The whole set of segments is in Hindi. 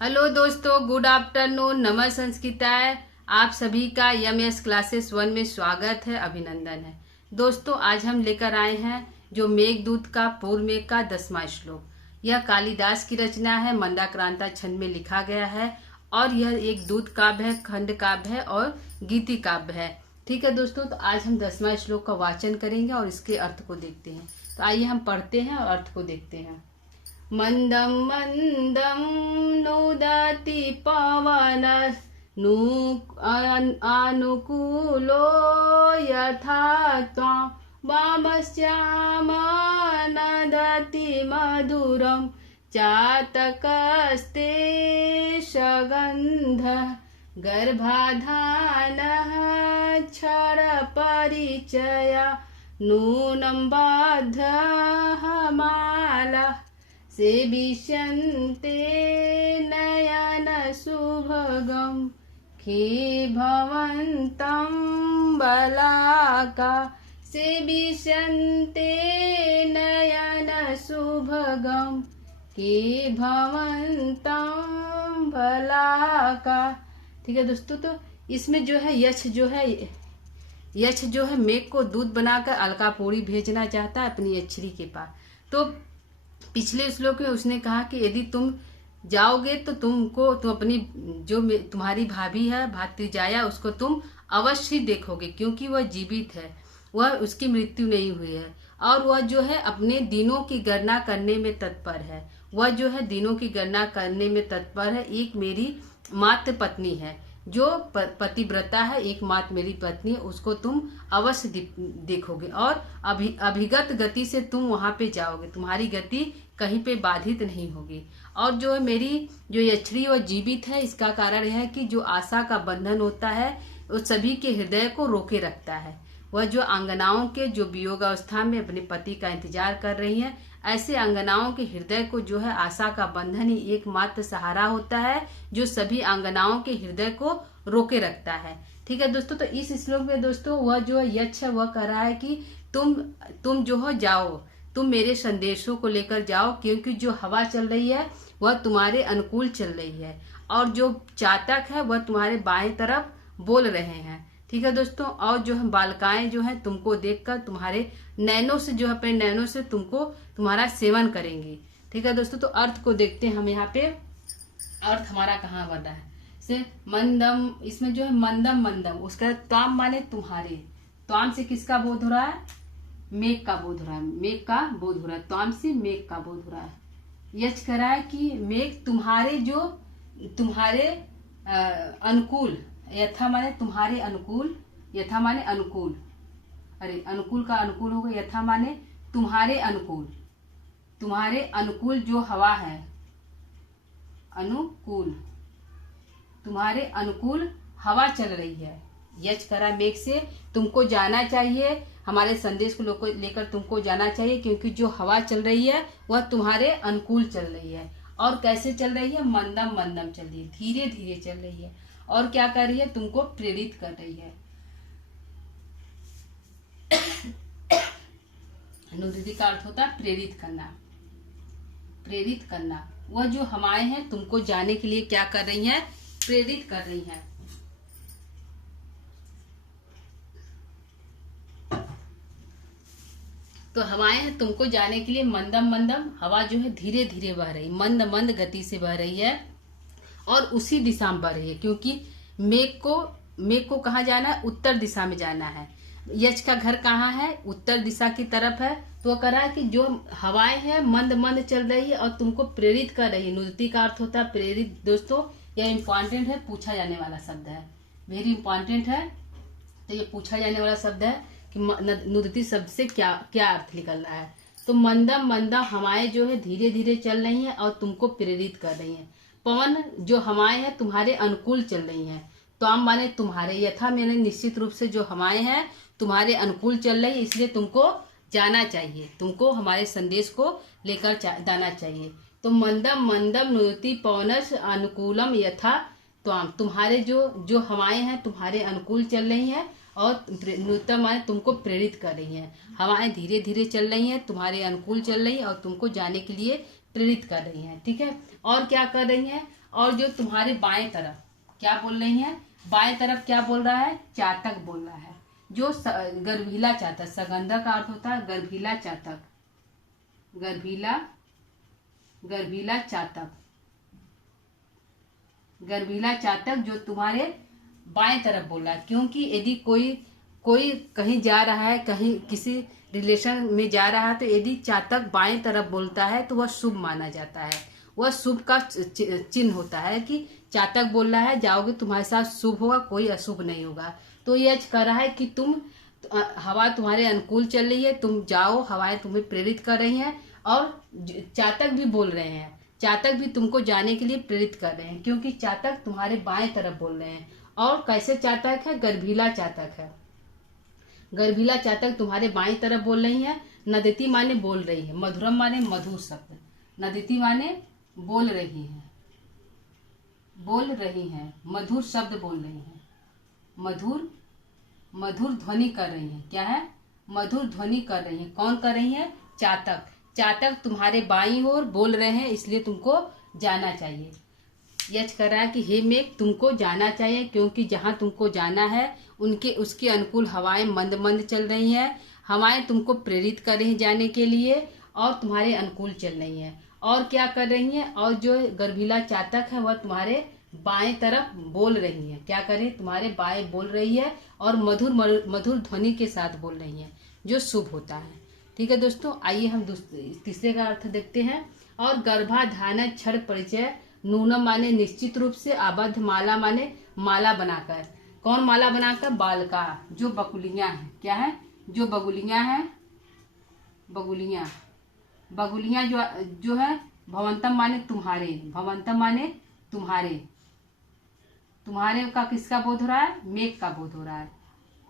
हेलो दोस्तों, गुड आफ्टरनून, नमः संस्कृताय। आप सभी का यमएस क्लासेस 1 में स्वागत है, अभिनंदन है। दोस्तों, आज हम लेकर आए हैं जो मेघदूत का पूर्व मेघ का 10वां श्लोक। यह कालिदास की रचना है, मंदाक्रांता छंद में लिखा गया है और यह एक दूत काव्य है, खंड काव्य है और गीति काव्य है। ठीक है दोस्तों, तो आज हम 10वां श्लोक का वाचन करेंगे और इसके अर्थ को देखते हैं। तो आइए हम पढ़ते हैं और अर्थ को देखते हैं। मंदं मंदं नुदति पवनः अनुकूलो यथा त्वां वामश्याम नदति मधुरं चातकस्ते सगन्धः गर्भाधानः क्षरपरिचया नूनं बद्धः माला सेविष्यन्ते नयनसुभगं खेभवन्तं बलाका सेविष्यन्ते नयनसुभगं खेभवन्तं बलाका। ठीक है दोस्तों, तो इसमें जो है यक्ष जो है मेघ को दूध बनाकर अलकापुरी भेजना चाहता है अपनी यक्षरी के पास। तो पिछले श्लोक में उसने कहा कि यदि तुम जाओगे तो तुम अपनी जो तुम्हारी भाभी है भातृजाया उसको तुम अवश्य देखोगे, क्योंकि वह जीवित है, वह उसकी मृत्यु नहीं हुई है और वह जो है अपने दिनों की गणना करने में तत्पर है। वह जो है दिनों की गणना करने में तत्पर है। एक मेरी मात्र पत्नी है जो पतिव्रता है, एकमात्र मेरी पत्नी है, उसको तुम अवश्य देखोगे और अभिगत गति से तुम वहां पे जाओगे, तुम्हारी गति कहीं पे बाधित नहीं होगी। और जो है मेरी जो यक्षरी वह जीवित है, इसका कारण यह है कि जो आशा का बंधन होता है वो सभी के हृदय को रोके रखता है। वह जो अंगनाओं के जो वियोग अवस्था में अपने पति का इंतजार कर रही हैं, ऐसे अंगनाओं के हृदय को जो है आशा का बंधन ही एकमात्र सहारा होता है जो सभी अंगनाओं के हृदय को रोके रखता है। ठीक है दोस्तों, तो इस श्लोक में दोस्तों वह जो यक्ष है वह कह रहा है कि तुम जो हो जाओ, तुम मेरे संदेशों को लेकर जाओ, क्योंकि जो हवा चल रही है वह तुम्हारे अनुकूल चल रही है और जो चातक है वह तुम्हारे बाएं तरफ बोल रहे हैं। ठीक है दोस्तों, और जो है बालिकाएं जो है तुमको देखकर तुम्हारे नैनों से जो है अपने नैनों से तुम्हारा सेवन करेंगी। ठीक है दोस्तों, तो अर्थ को देखते हैं हम। यहाँ पे अर्थ हमारा कहाँ बना है से मंदम, इसमें जो है मंदम उसका त्वाम माने तुम्हारे, त्वाम से किसका बोध हो रहा है? मेघ का बोध हो रहा है, मेघ का बोध हो रहा है, त्वाम से मेघ का बोध हो रहा है। यश कह रहा है कि मेघ तुम्हारे अनुकूल, यथा माने तुम्हारे अनुकूल, यथा माने अनुकूल, अरे अनुकूल का अनुकूल होगा, यथा माने तुम्हारे अनुकूल जो हवा है, अनुकूल, तुम्हारे अनुकूल हवा चल रही है। यच करा मेघ से तुमको जाना चाहिए, हमारे संदेश को लेकर तुमको जाना चाहिए, क्योंकि जो हवा चल रही है वह तुम्हारे अनुकूल चल रही है। और कैसे चल रही है? मंदम चल रही है, धीरे धीरे चल रही है। और क्या कर रही है? तुमको प्रेरित कर रही है। अनुदिति का अर्थ होता है प्रेरित करना। वह जो हवाएं हैं तुमको जाने के लिए क्या कर रही हैं? प्रेरित कर रही हैं। तो हवाएं हैं तुमको जाने के लिए मंदम हवा जो है धीरे धीरे बह रही, मंद गति से बह रही है और उसी दिशा में बढ़ रही है, क्योंकि मेघ को कहाँ जाना है? उत्तर दिशा में जाना है। यक्ष का घर कहाँ है? उत्तर दिशा की तरफ है। तो कह रहा है कि जो हवाएं हैं मंद चल रही है और तुमको प्रेरित कर रही है। नुदति का अर्थ होता है प्रेरित। दोस्तों यह इम्पॉर्टेंट है, पूछा जाने वाला शब्द है, वेरी इंपॉर्टेंट है। तो ये पूछा जाने वाला शब्द है कि नुदति शब्द से क्या अर्थ निकल रहा है। तो मंदम हवाएं जो है धीरे धीरे चल रही है और तुमको प्रेरित कर रही है। पवन जो हवाएं हैं तुम्हारे अनुकूल चल रही हैं। त्वाम माने तुम्हारे, यथा मैंने निश्चित रूप से जो हवाएं हैं तुम्हारे अनुकूल चल रही है, इसलिए तुमको जाना चाहिए, तुमको हमारे संदेश को लेकर जाना चाहिए। तो मंदम नुदति पवनस अनुकूलम यथा त्वाम, तुम्हारे जो हवाएं हैं तुम्हारे अनुकूल चल रही हैं और न्यूनतम माने तुमको प्रेरित कर रही हैं। हवाएं धीरे धीरे चल रही हैं, तुम्हारे अनुकूल चल रही हैं और तुमको जाने के लिए प्रेरित कर रही हैं। ठीक है, और क्या कर रही हैं? और जो तुम्हारे बाएं तरफ क्या बोल रही है, बाएं तरफ क्या बोल रहा है, चातक बोल रहा है। जो गर्भीला चातक, सगंधा का अर्थ होता है गर्भीला चातक, गर्भीला चातक, गर्भीला चातक जो तुम्हारे बाएं तरफ बोल रहा है। क्योंकि यदि कोई कहीं जा रहा है, कहीं किसी रिलेशन में जा रहा है, तो यदि चातक बाएं तरफ बोलता है तो वह शुभ माना जाता है। वह शुभ का चिन्ह होता है कि चातक बोल रहा है जाओगे तुम्हारे साथ शुभ होगा, कोई अशुभ नहीं होगा। तो यह कह रहा है कि तुम हवा तुम्हारे अनुकूल चल रही है, तुम जाओ, हवाएं तुम्हें प्रेरित कर रही हैं। और चातक भी बोल रहे हैं, चातक भी तुमको जाने के लिए प्रेरित कर रहे हैं, क्योंकि चातक तुम्हारे बाएं तरफ बोल रहे हैं। और कैसे चातक है, गर्भीला चातक है। गर्भीला चातक तुम्हारे बाएं तरफ बोल रही है। नदिति माने बोल रही है, मधुरम माने मधुर शब्द, नदिति माने बोल रही है, मधुर शब्द बोल रही है, मधुर ध्वनि कर रही है। क्या है, मधुर ध्वनि कर रही है। कौन कर रही है, चातक तुम्हारे बाईं ओर बोल रहे हैं, इसलिए तुमको जाना चाहिए। यच कर रहा है कि हे मेघ तुमको जाना चाहिए, क्योंकि जहाँ तुमको जाना है उसके अनुकूल हवाएं मंद मंद चल रही हैं। हवाएं तुमको प्रेरित कर रही हैं जाने के लिए और तुम्हारे अनुकूल चल रही हैं। और क्या कर रही हैं, और जो गर्भीला चातक है वह तुम्हारे बाएं तरफ बोल रही है। क्या करे, तुम्हारे बाएं बोल रही है और मधुर ध्वनि के साथ बोल रही है, जो शुभ होता है। ठीक है दोस्तों, आइए हम तीसरे का अर्थ देखते हैं। और गर्भाधान क्षण परिचय, नूनम माने निश्चित रूप से, आबद्ध माला माने माला बनाकर। कौन माला बनाकर, बालका, जो बकुलियां हैं। क्या है, जो बगुलियां हैं, बगुलियां जो है। भवंतम माने तुम्हारे, भवंतम माने तुम्हारे का किसका बोध हो रहा है, मेघ का बोध हो रहा है।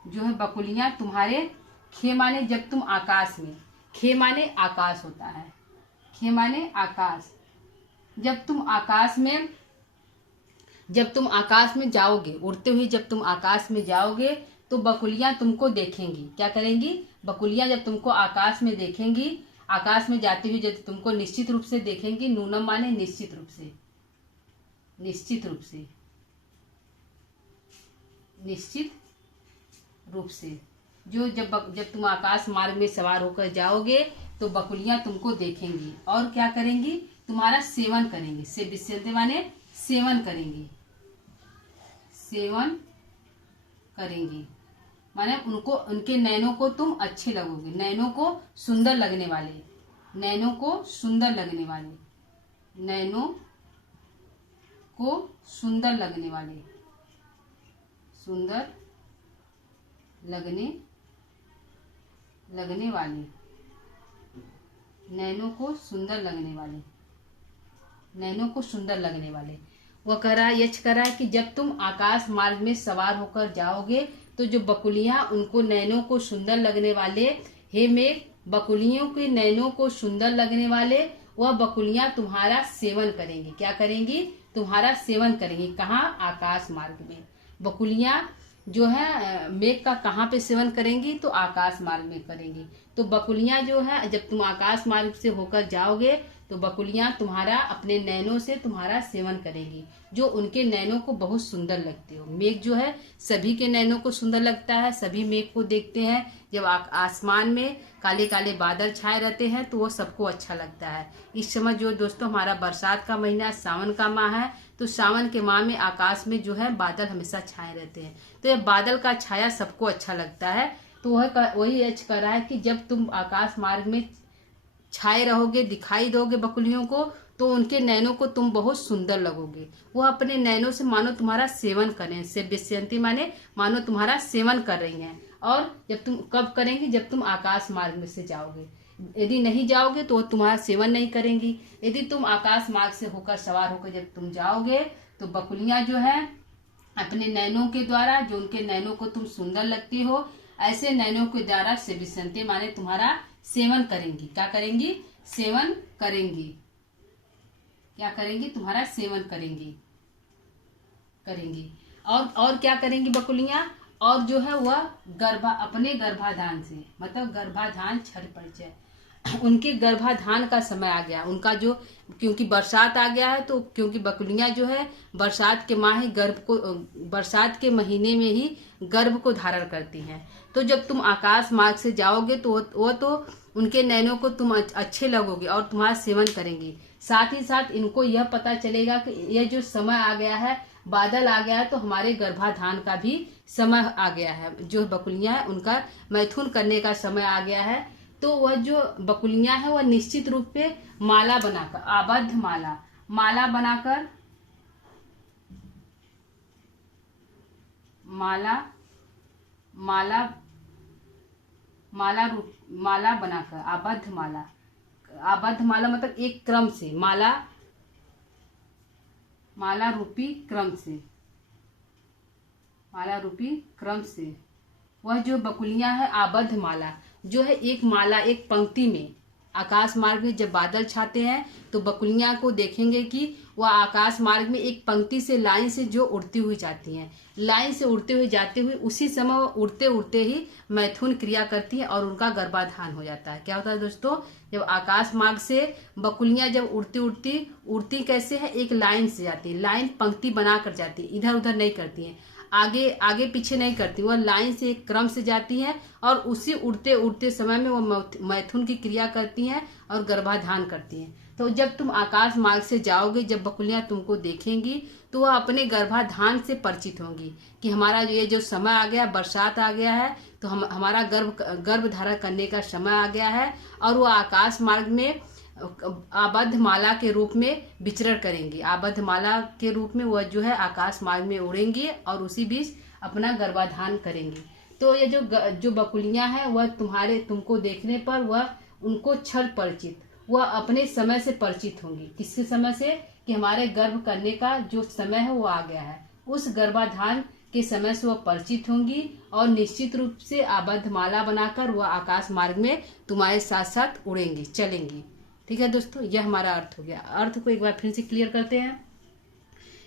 जो है बकुलियां तुम्हारे। खे माने जब तुम आकाश में, खे माने आकाश होता है, खे माने आकाश। जब तुम आकाश में जाओगे, उड़ते हुए जब तुम आकाश में जाओगे तो बकुलियां तुमको देखेंगी। क्या करेंगी, बकुलियां जब तुमको आकाश में देखेंगी, आकाश में जाते हुए जब तुमको निश्चित रूप से देखेंगी। नूनम माने निश्चित रूप से, निश्चित रूप से। जो जब तुम आकाश मार्ग में सवार होकर जाओगे तो बकुलियां तुमको देखेंगी और क्या करेंगी, तुम्हारा सेवन करेंगी। से विषयते माने सेवन करेंगी माने उनके नैनों को तुम अच्छे लगोगे, नैनों को सुंदर लगने वाले, नैनों को सुंदर लगने वाले, सुंदर लगने वाले, नैनों को सुंदर लगने वाले। वह कह रहा है, यच कह रहा है कि जब तुम आकाश मार्ग में सवार होकर जाओगे तो जो बकुलियां उनको नैनों को सुंदर लगने वाले, हे मेघ बकुलियों के नैनों को सुंदर लगने वाले, वह बकुलियां तुम्हारा सेवन करेंगी। क्या करेंगी, तुम्हारा सेवन करेंगी। कहाँ, आकाश मार्ग में। बकुलियां जो है मेघ का कहाँ पे सेवन करेंगी, तो आकाश मार्ग में करेंगी। तो बकुलियां जो है जब तुम आकाश मार्ग से होकर जाओगे तो बकुलियां तुम्हारा अपने नैनों से तुम्हारा सेवन करेंगी, जो उनके नैनों को बहुत सुंदर लगते हो। मेघ जो है सभी के नैनों को सुंदर लगता है, सभी मेघ को देखते हैं। जब आसमान में काले काले बादल छाए रहते हैं तो वो सबको अच्छा लगता है। इस समय जो दोस्तों हमारा बरसात का महीना सावन का माह है, तो सावन के माह में आकाश में जो है बादल हमेशा छाए रहते हैं, तो यह बादल का छाया सबको अच्छा लगता है। तो वही एच कर रहा है कि जब तुम आकाश मार्ग में छाए रहोगे, दिखाई दोगे बकुलियों को, तो उनके नैनों को तुम बहुत सुंदर लगोगे। वो अपने नैनों से मानो तुम्हारा सेवन करें, से विषयंती माने मानो तुम्हारा सेवन कर रही हैं। और जब तुम कब करेंगी, जब तुम आकाश मार्ग में से जाओगे। यदि नहीं जाओगे तो वो तुम्हारा सेवन नहीं करेंगी। यदि तुम आकाश मार्ग से होकर सवार होकर जब तुम जाओगे तो बकुलियां जो है अपने नैनों के द्वारा, जो उनके नैनों को तुम सुंदर लगती हो, ऐसे नैनों के द्वारा से विषयंती माने तुम्हारा सेवन करेंगी। क्या करेंगी, सेवन करेंगी। क्या करेंगी, तुम्हारा सेवन करेंगी। और क्या करेंगी बकुलियां, और जो है वह अपने गर्भाधान से, मतलब गर्भाधान क्षण परिचय, उनके गर्भाधान का समय आ गया। उनका जो, क्योंकि बरसात आ गया है, तो क्योंकि बकरियां जो है बरसात के माह ही बरसात के महीने में ही गर्भ को धारण करती हैं। तो जब तुम आकाश मार्ग से जाओगे तो वो तो उनके नैनों को तुम अच्छे लगोगे और तुम्हारा सेवन करेंगी। साथ ही साथ इनको यह पता चलेगा कि यह जो समय आ गया है, बादल आ गया है, तो हमारे गर्भाधान का भी समय आ गया है। जो बकुलियां हैं उनका मैथुन करने का समय आ गया है। तो वह जो बकुलियां हैं वह निश्चित रूप से माला बनाकर, आबद्ध माला बनाकर, माला बनाकर, आबद्ध माला मतलब एक क्रम से, माला रूपी क्रम से वह जो बकुलियां है आबद्ध माला जो है, एक माला एक पंक्ति में आकाश मार्ग में जब बादल छाते हैं तो बकुलियां को देखेंगे कि वह आकाश मार्ग में एक पंक्ति से लाइन से जो उड़ती हुई जाती हैं, लाइन से उड़ते हुए जाते हुए उसी समय वह उड़ते उड़ते ही मैथुन क्रिया करती है और उनका गर्भाधान हो जाता है। क्या होता है दोस्तों, जब आकाश मार्ग से बकुलियां जब उड़ती कैसे है, एक लाइन से जाती है, लाइन पंक्ति बनाकर जाती है, इधर उधर नहीं करती है, आगे पीछे नहीं करती, वह लाइन से एक क्रम से जाती हैं और उसी उड़ते उड़ते समय में वह मैथुन की क्रिया करती हैं और गर्भाधान करती हैं। तो जब तुम आकाश मार्ग से जाओगे, जब बकुलियां तुमको देखेंगी तो वह अपने गर्भाधान से परिचित होंगी कि हमारा ये जो समय आ गया, बरसात आ गया है, तो हमारा गर्भ धारण करने का समय आ गया है। और वह आकाश मार्ग में आबद्ध माला के रूप में विचरण करेंगी। आबद्ध माला के रूप में वह जो है आकाश मार्ग में उड़ेंगी और उसी बीच अपना गर्भाधान करेंगी। तो ये जो बकुलियां हैं वह तुमको देखने पर वह उनको क्षण परिचित, वह अपने समय से परिचित होंगी। किसके समय से, कि हमारे गर्भ करने का जो समय है वो आ गया है, उस गर्भाधान के समय से वह परिचित होंगी और निश्चित रूप से आबद्ध माला बनाकर वह आकाश मार्ग में तुम्हारे साथ साथ उड़ेंगी, चलेंगी। ठीक है दोस्तों, यह हमारा अर्थ हो गया। अर्थ को एक बार फिर से क्लियर करते हैं।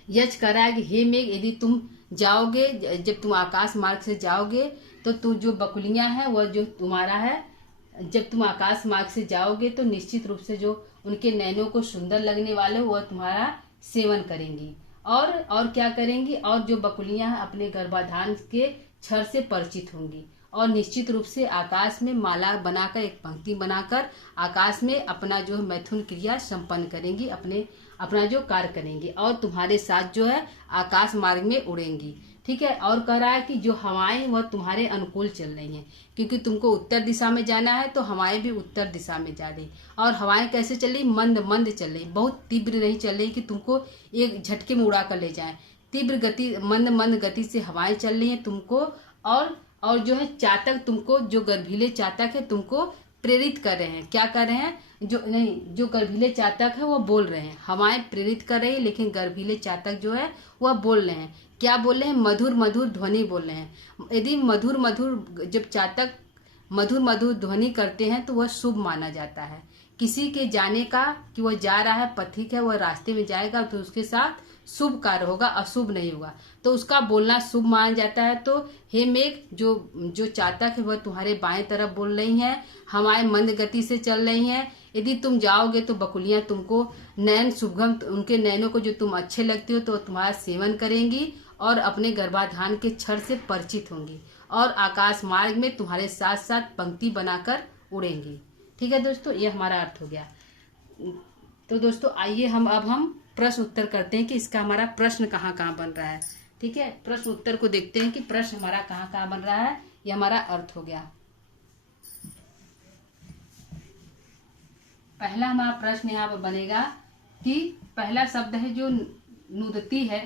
यच कह रहा है कि हे मेघ, यदि तुम जाओगे, जब तुम आकाश मार्ग से जाओगे तो तू जो बकुलियां हैं वह जो तुम्हारा है, जब तुम आकाश मार्ग से जाओगे तो निश्चित रूप से जो उनके नैनों को सुंदर लगने वाले वह तुम्हारा सेवन करेंगी। और क्या करेंगी, और जो बकुलियां हैं अपने गर्भाधान के क्षण से परिचित होंगी और निश्चित रूप से आकाश में माला बनाकर, एक पंक्ति बनाकर आकाश में अपना जो है मैथुन क्रिया संपन्न करेंगी, अपना जो कार्य करेंगी और तुम्हारे साथ जो है आकाश मार्ग में उड़ेंगी। ठीक है। और कह रहा है कि जो हवाएं वह तुम्हारे अनुकूल चल रही हैं, क्योंकि तुमको उत्तर दिशा में जाना है तो हवाएं भी उत्तर दिशा में जा रही। और हवाएं कैसे चल रही, मंद मंद चल रही, बहुत तीव्र नहीं चल रही कि तुमको एक झटके में उड़ा कर ले जाए। तीव्र गति, मंद मंद गति से हवाएं चल रही हैं तुमको। और जो है चातक, तुमको जो गर्भीले चातक है तुमको प्रेरित कर रहे हैं। क्या कर रहे हैं, जो गर्भीले चातक है वो बोल रहे हैं। हवाएं प्रेरित कर रही है लेकिन गर्भीले चातक जो है वह बोल रहे हैं। क्या बोल रहे हैं, मधुर मधुर ध्वनि बोल रहे हैं। यदि मधुर मधुर, जब चातक मधुर मधुर ध्वनि करते हैं तो वह शुभ माना जाता है। किसी के जाने का, कि वह जा रहा है, पथिक है, वह रास्ते में जाएगा तो उसके साथ शुभ कार्य होगा, अशुभ नहीं होगा, तो उसका बोलना शुभ माना जाता है। तो हे मेघ, जो चातक है वह तुम्हारे बाएं तरफ बोल रही हैं, हवाएं मंद गति से चल रही हैं। यदि तुम जाओगे तो बकुलियां तुमको नयन शुभगम, उनके नयनों को जो तुम अच्छे लगते हो तो तुम्हारा सेवन करेंगी और अपने गर्भाधान के क्षण से परिचित होंगी और आकाश मार्ग में तुम्हारे साथ साथ पंक्ति बनाकर उड़ेंगी। ठीक है दोस्तों, ये हमारा अर्थ हो गया। तो दोस्तों आइए हम प्रश्न उत्तर करते हैं कि इसका हमारा प्रश्न कहाँ कहाँ बन रहा है। ठीक है, प्रश्न उत्तर को देखते हैं कि प्रश्न हमारा कहाँ कहाँ बन रहा है। ये हमारा अर्थ हो गया। पहला हमारा प्रश्न यहाँ पर बनेगा कि पहला शब्द है जो नुदती है।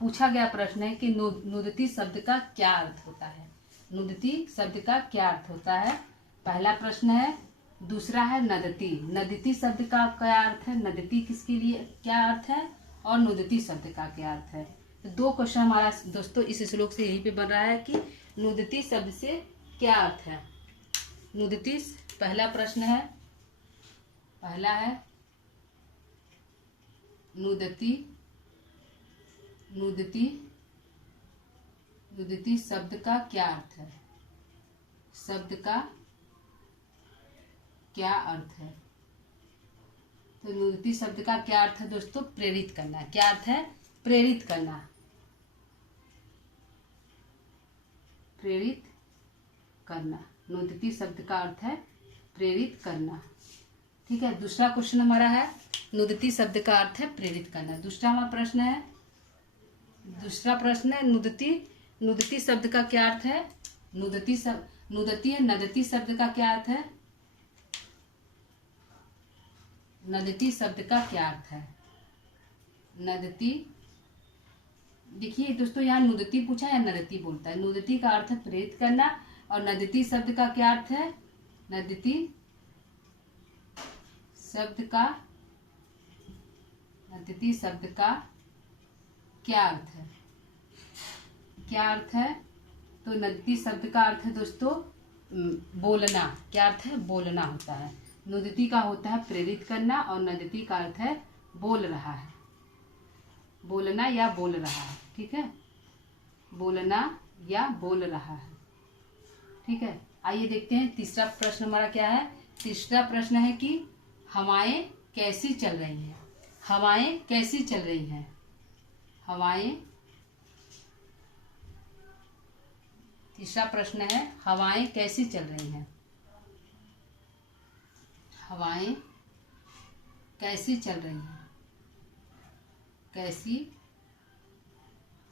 पूछा गया प्रश्न है कि नुदती शब्द का क्या अर्थ होता है। नुदती शब्द का क्या अर्थ होता है, पहला प्रश्न है। दूसरा है नदती। नदती शब्द का क्या अर्थ है, नदती किसके लिए क्या अर्थ है, और नुदती शब्द का क्या अर्थ है। तो दो क्वेश्चन हमारा दोस्तों इस श्लोक से यही पे बन रहा है कि नुदती शब्द से क्या अर्थ है। नुदती पहला प्रश्न है, पहला है नुदती। नुदती नुदती शब्द का क्या अर्थ है, शब्द का क्या अर्थ है? तो नुदती शब्द का क्या अर्थ है दोस्तों? प्रेरित करना। क्या अर्थ है? प्रेरित करना। प्रेरित करना। नुदती शब्द का अर्थ है प्रेरित करना। ठीक है, दूसरा क्वेश्चन हमारा है नुदती शब्द का अर्थ है प्रेरित करना। दूसरा हमारा प्रश्न है नुदती शब्द का क्या अर्थ है? नुदती या नदती शब्द का क्या अर्थ है? नदती शब्द का क्या अर्थ है? नदती, देखिए दोस्तों यहाँ नुदती पूछा या नदती बोलता है। नुदती का अर्थ है प्रेरित करना और नदती शब्द का क्या अर्थ है? नदती शब्द का क्या अर्थ है? क्या अर्थ है? तो नदती शब्द का अर्थ है दोस्तों बोलना। क्या अर्थ है? बोलना होता है। नुदती का होता है प्रेरित करना और नदती का अर्थ है बोल रहा है, बोलना या बोल रहा है। ठीक है, बोलना या बोल रहा है। ठीक है, आइए देखते हैं तीसरा प्रश्न हमारा क्या है। तीसरा प्रश्न है कि हवाएं कैसी चल रही हैं? हवाएं कैसी चल रही हैं? हवाएं, तीसरा प्रश्न है हवाएं कैसी चल रही हैं? हवाएं कैसी चल रही हैं? कैसी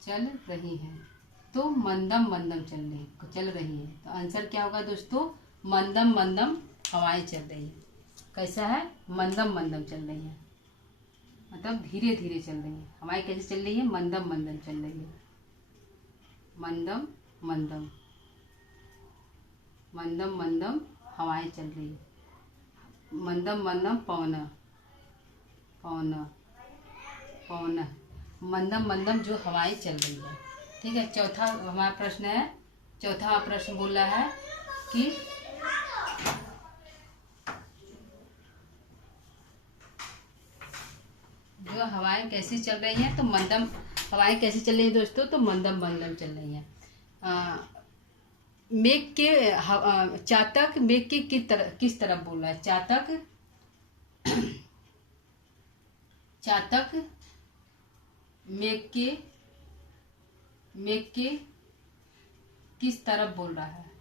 चल रही हैं? तो मंदम मंदम चल रही है। तो आंसर क्या होगा दोस्तों? मंदम मंदम हवाएं चल रही है। कैसा है? मंदम मंदम चल रही है, मतलब धीरे धीरे चल रही है। हवाएं कैसे चल रही है? मंदम मंदम चल रही है। मंदम मंदम, मंदम मंदम हवाएं चल रही है। मंदम मंदम पवन, पवन पवन, मंदम मंदम जो हवाएं चल रही है। ठीक है, चौथा हमारा प्रश्न है, चौथा प्रश्न बोल रहा है कि जो हवाएं कैसी चल रही हैं? तो मंदम, हवाएं कैसी चल रही है दोस्तों? तो मंदम मंदम चल रही हैं। मेघ के चातक मेघ के किस तरफ बोल रहा है? चातक मेघ के किस तरफ बोल रहा है?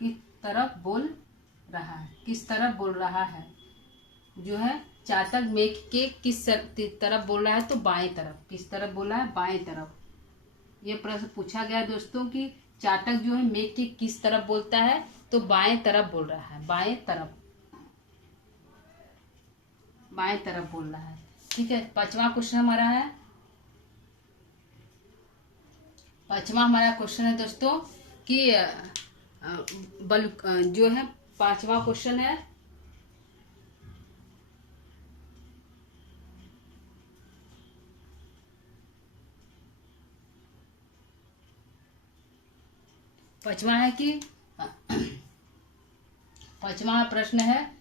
किस तरफ बोल रहा है? किस तरफ बोल रहा है? जो है चातक मेघ के किस तरफ बोल रहा है? तो बाएं तरफ। किस तरफ बोल रहा है? बाएं तरफ। ये प्रश्न पूछा गया दोस्तों कि चातक जो है मेघ के किस तरफ बोलता है? तो बाएं तरफ बोल रहा है। बाएं तरफ, बाएं तरफ बोल रहा है। ठीक है, पांचवा क्वेश्चन हमारा है, पांचवा हमारा क्वेश्चन है दोस्तों कि जो है पांचवा क्वेश्चन है पांचवा है कि पांचवा प्रश्न है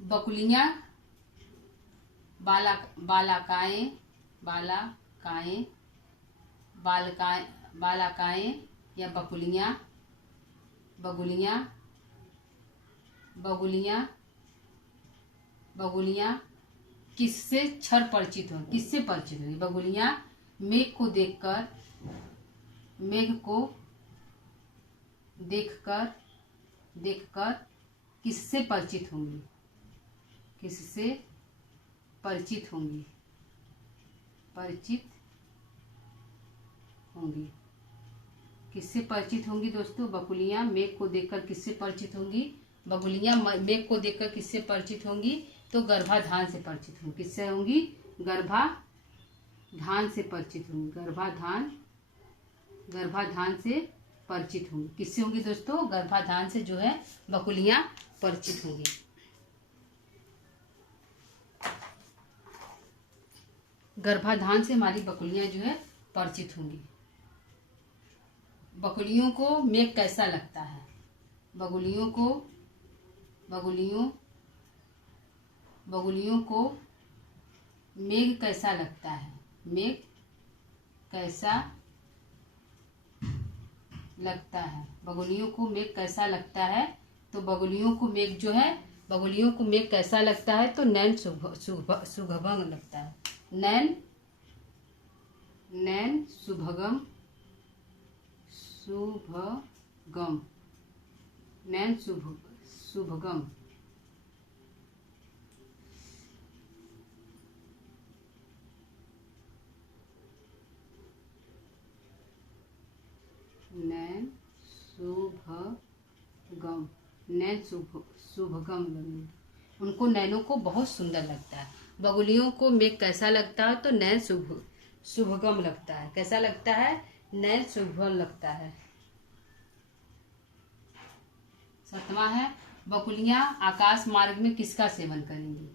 बकुलियां बालकाएं या बगुलियां किससे परिचित होंगी? किससे परिचित होंगी? बगुलियां मेघ को देखकर किससे परिचित होंगी? किससे परिचित होंगी? किससे परिचित होंगी दोस्तों? बकुलियां मेघ को देखकर किससे परिचित होंगी? बगुलियां मेघ को देखकर किससे परिचित होंगी? तो गर्भाधान से परिचित होंगी। किससे होंगी? गर्भाधान से परिचित होंगी। गर्भाधान से परिचित होंगी। किससे होंगी दोस्तों? गर्भाधान से जो है बकुलियां परिचित होंगी। गर्भाधान से हमारी बकुलियां जो है परिचित होंगी। बकुलियों को मेघ कैसा लगता है? बगुलियों को मेघ कैसा लगता है? मेघ कैसा लगता है। बगुलियों को मेघ कैसा लगता है? तो बगुलियों को मेघ जो है, बगुलियों को मेघ कैसा लगता है? तो नैन सुभगम लगता है। नैन नैन सुभगम शुभगम नैन शुभगम नैन शुभगम नैन शुभगम लगेंगे। उनको नैनों को बहुत सुंदर लगता है। बगुलियों को मेघ कैसा लगता है? तो नैन शुभगम लगता है। कैसा लगता है? नैन शुभगम लगता है। 7वां है, बगुलियां आकाश मार्ग में किसका सेवन करेंगी?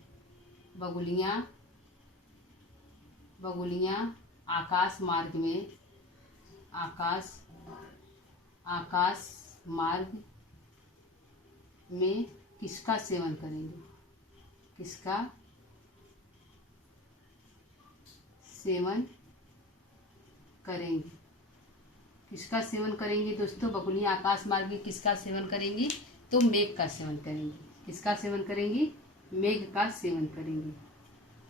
बगुलियां आकाश मार्ग में आकाश मार्ग में किसका सेवन करेंगे? किसका सेवन करेंगी? किसका सेवन करेंगी दोस्तों? बगुलियां आकाश मार्ग में किसका सेवन करेंगी? तो मेघ का सेवन करेंगी। किसका सेवन करेंगी? मेघ का सेवन करेंगी।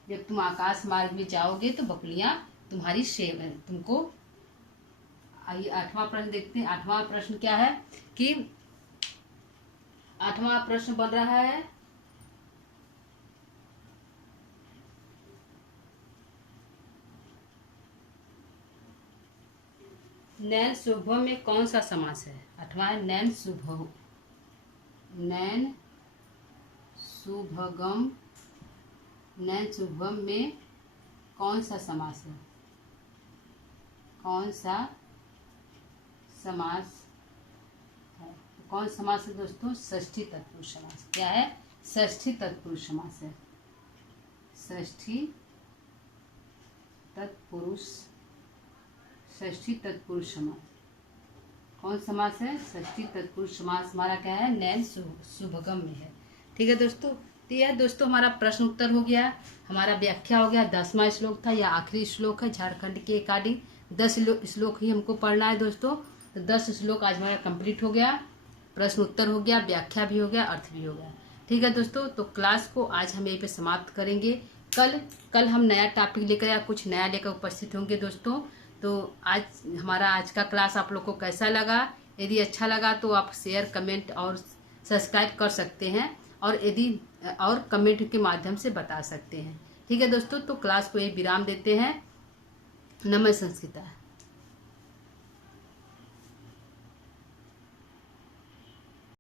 जब तुम आकाश मार्ग में जाओगे तो बगुलियां तुम्हारी सेवन तुमको। आइए 8वां प्रश्न देखते हैं। 8वां प्रश्न क्या है कि 8वां प्रश्न बन रहा है, नैन शुभम में कौन सा समास है? 8वां है नैन शुभगम नैन शुभम में कौन सा समास है? कौन सा समास है? कौन समास है दोस्तों? षष्ठी तत्पुरुष समास। क्या है? षष्ठी तत्पुरुष समास है। षष्ठी तत्पुरुष समास। कौन समास है? षष्ठी तत्पुरुष समास हमारा क्या है? नैन शुभगम में है। ठीक है दोस्तों, तो यह दोस्तों हमारा प्रश्न उत्तर हो गया, हमारा व्याख्या हो गया। 10वां श्लोक था, यह आखिरी श्लोक है झारखंड के अकॉर्डिंग। 10 श्लोक ही हमको पढ़ना है दोस्तों। तो 10 श्लोक आज हमारा कंप्लीट हो गया, प्रश्न उत्तर हो गया, व्याख्या भी हो गया, अर्थ भी हो गया। ठीक है दोस्तों, तो क्लास को आज हम यहीं पे समाप्त करेंगे। कल हम नया टॉपिक लेकर या कुछ नया लेकर उपस्थित होंगे दोस्तों। तो आज हमारा आज का क्लास आप लोग को कैसा लगा? यदि अच्छा लगा तो आप शेयर, कमेंट और सब्सक्राइब कर सकते हैं, और यदि और कमेंट के माध्यम से बता सकते हैं। ठीक है दोस्तों, तो क्लास को ये विराम देते हैं। नमः संस्कृता।